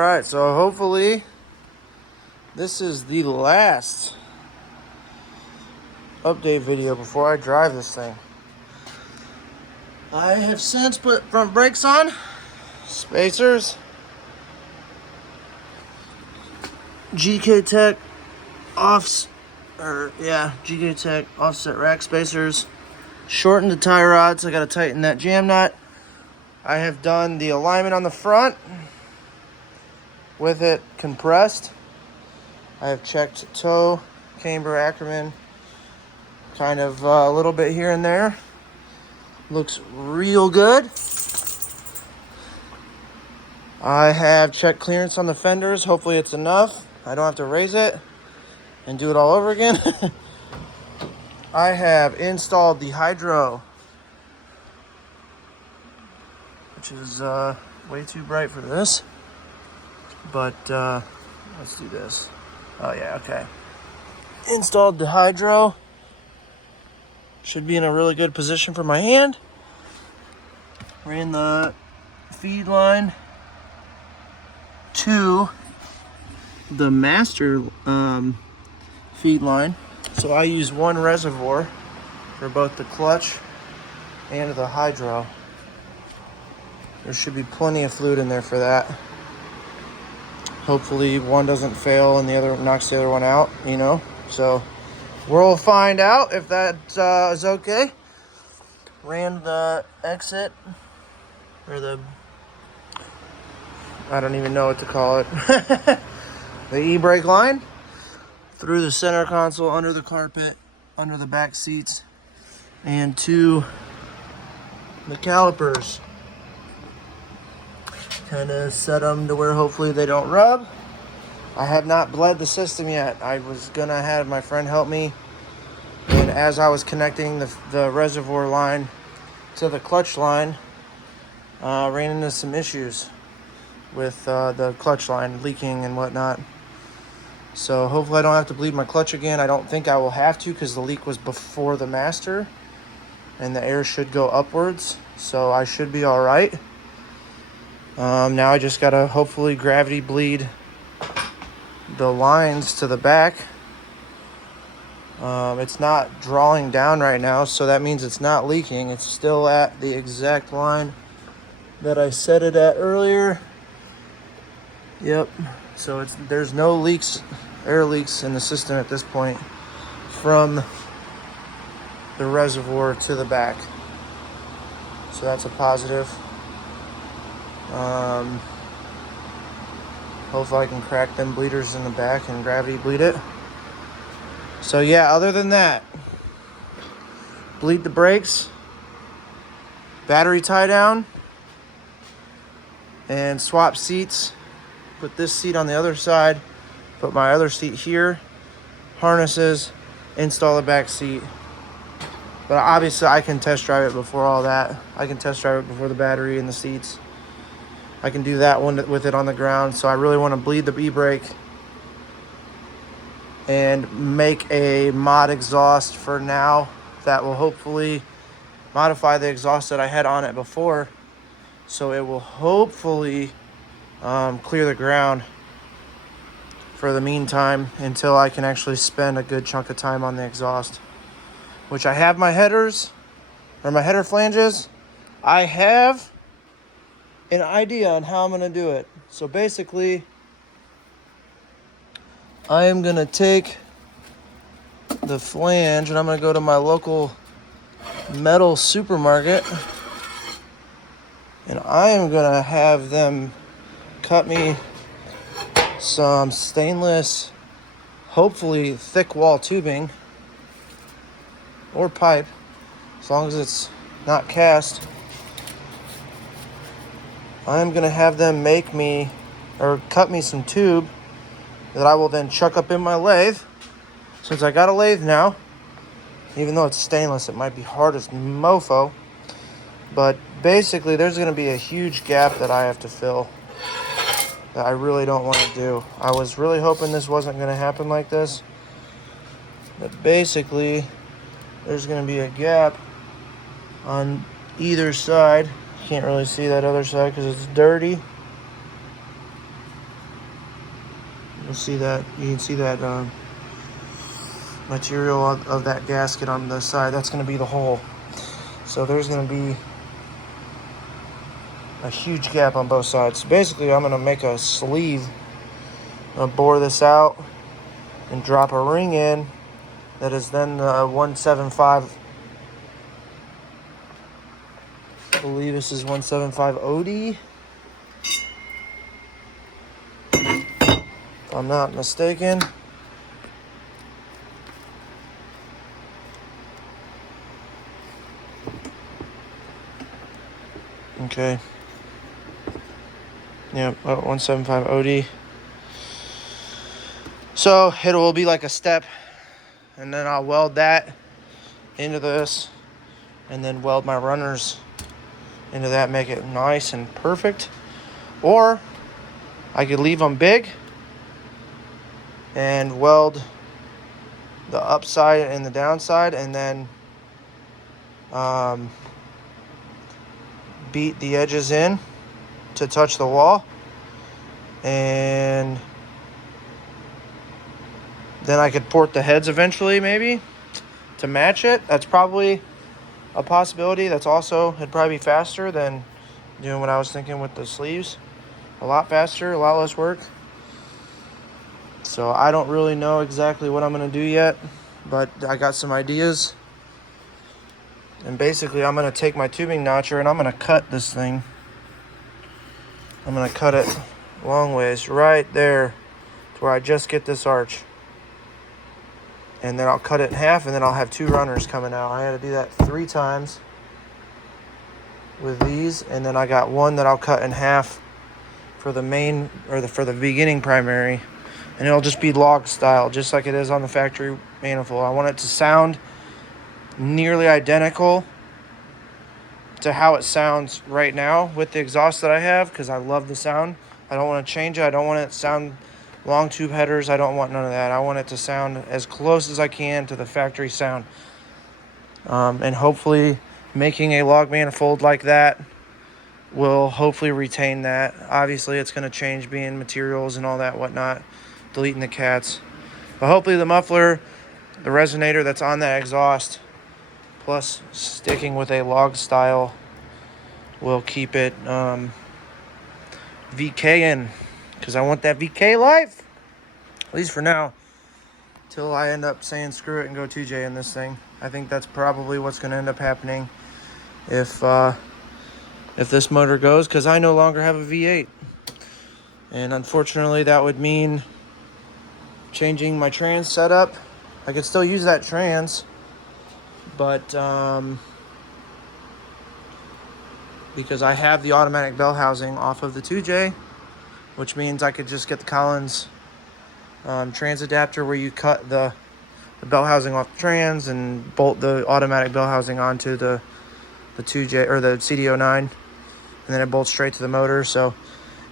Alright, so hopefully this is the last update video before I drive this thing. I have since put front brakes on, spacers, GK Tech GK Tech offset rack spacers, shortened the tie rods. I gotta tighten that jam nut. I have done the alignment on the front with it compressed. I have checked toe, camber, Ackerman, kind of a little bit here and there. Looks real good. I have checked clearance on the fenders. Hopefully it's enough. I don't have to raise it and do it all over again. I have installed the hydro, which is way too bright for this. But let's do this. Oh yeah, okay. Installed the hydro. Should be in a really good position for my hand. Ran the feed line to the master feed line. So I use one reservoir for both the clutch and the hydro. There should be plenty of fluid in there for that. Hopefully one doesn't fail and the other knocks the other one out, you know. So we'll find out if that is okay. Ran the exit, or I don't even know what to call it. The e-brake line through the center console, under the carpet, under the back seats, and to the calipers. Kind of set them to where hopefully they don't rub. I have not bled the system yet. I was gonna have my friend help me, and as I was connecting the reservoir line to the clutch line, ran into some issues with the clutch line leaking and whatnot. So hopefully I don't have to bleed my clutch again. I don't think I will have to, because the leak was before the master and the air should go upwards, so I should be all right. Now I just gotta hopefully gravity bleed the lines to the back. It's not drawing down right now, so that means it's not leaking. It's still at the exact line that I set it at earlier. Yep. So there's no leaks, air leaks in the system at this point from the reservoir to the back. So that's a positive. Hopefully I can crack them bleeders in the back and gravity bleed it. So yeah, other than that, bleed the brakes, battery tie down, and swap seats. Put this seat on the other side, put my other seat here, harnesses, install the back seat. But obviously I can test drive it before all that. I can test drive it before the battery and the seats. I can do that one with it on the ground. So I really want to bleed the e-brake and make a mod exhaust for now that will hopefully modify the exhaust that I had on it before. So it will hopefully clear the ground for the meantime until I can actually spend a good chunk of time on the exhaust, which I have my headers, or my header flanges. I have an idea on how I'm going to do it. So basically, I am going to take the flange and I'm going to go to my local metal supermarket, and I am going to have them cut me some stainless, hopefully thick wall tubing or pipe, as long as it's not cast. I'm going to have them make me, or cut me some tube that I will then chuck up in my lathe. Since I got a lathe now, even though it's stainless, it might be hard as mofo. But basically, there's going to be a huge gap that I have to fill that I really don't want to do. I was really hoping this wasn't going to happen like this. But basically, there's going to be a gap on either side. Can't really see that other side because it's dirty. You'll see that. You can see that material of that gasket on the side. That's going to be the hole. So there's going to be a huge gap on both sides. So basically, I'm going to make a sleeve. I'll bore this out and drop a ring in that is then 175. I believe this is 175 OD. If I'm not mistaken. Okay. Yep, 175 OD. So it will be like a step, and then I'll weld that into this, and then weld my runners into that, make it nice and perfect. Or I could leave them big and weld the upside and the downside, and then beat the edges in to touch the wall, and then I could port the heads eventually, maybe, to match it. That's probably a possibility. That's also, it'd probably be faster than doing what I was thinking with the sleeves. A lot faster, a lot less work. So I don't really know exactly what I'm going to do yet, but I got some ideas. And basically, I'm going to take my tubing notcher and I'm going to cut this thing. I'm going to cut it long ways, right there, to where I just get this arch. And then I'll cut it in half, and then I'll have two runners coming out. I had to do that 3 times with these, and then I got one that I'll cut in half for the main, or for the beginning primary, and it'll just be log style, just like it is on the factory manifold. I want it to sound nearly identical to how it sounds right now with the exhaust that I have, because I love the sound. I don't want to change it. I don't want it to sound long tube headers. I don't want none of that. I want it to sound as close as I can to the factory sound. And hopefully making a log manifold like that will hopefully retain that. Obviously it's going to change being materials and all that whatnot, deleting the cats. But hopefully the muffler, the resonator that's on that exhaust, plus sticking with a log style, will keep it VKing, because I want that VK life, at least for now, till I end up saying screw it and go 2J in this thing. I think that's probably what's going to end up happening if this motor goes, because I no longer have a V8, and unfortunately that would mean changing my trans setup. I could still use that trans, but because I have the automatic bell housing off of the 2J, which means I could just get the Collins trans adapter, where you cut the bell housing off the trans and bolt the automatic bell housing onto the 2J or the CD09, and then it bolts straight to the motor. So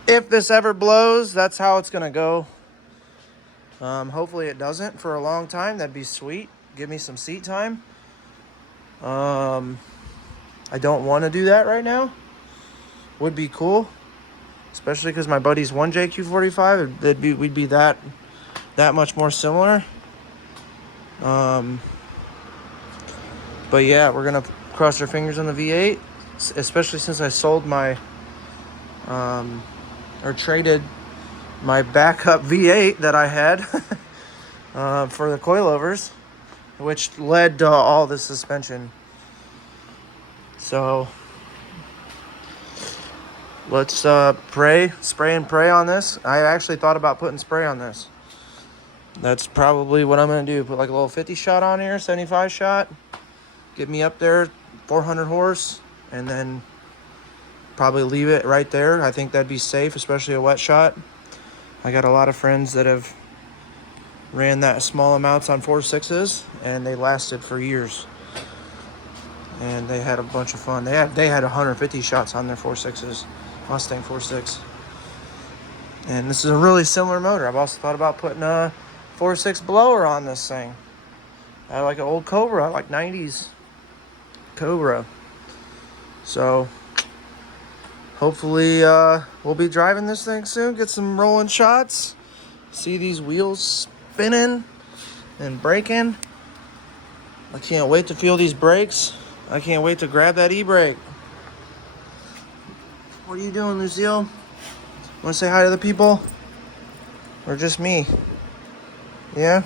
if this ever blows, that's how it's gonna go. Hopefully it doesn't for a long time. That'd be sweet. Give me some seat time. I don't want to do that right now. Would be cool, especially because my buddy's 1JQ45. We'd be that much more similar. But yeah, we're gonna cross our fingers on the V8, especially since I sold my or traded my backup V8 that I had for the coilovers, which led to all the suspension. So let's spray and pray on this. I actually thought about putting spray on this. That's probably what I'm going to do. Put like a little 50 shot on here, 75 shot. Get me up there, 400 horse, and then probably leave it right there. I think that'd be safe, especially a wet shot. I got a lot of friends that have ran that small amounts on 4.6s, and they lasted for years. And they had a bunch of fun. They had 150 shots on their 4.6s, Mustang 4.6. And this is a really similar motor. I've also thought about putting a 4.6 blower on this thing. I like an old Cobra, like 90s Cobra. So hopefully we'll be driving this thing soon, get some rolling shots, See these wheels spinning and braking? I can't wait to feel these brakes. I can't wait to grab that e-brake. What are you doing, Lucille? Want to say hi to the people? Or just me? Yeah?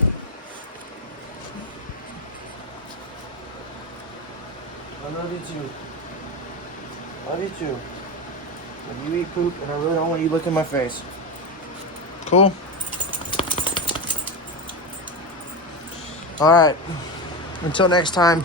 I love you too. Love you too. When you eat poop, and I really don't want you licking my face. Cool? Alright. Until next time.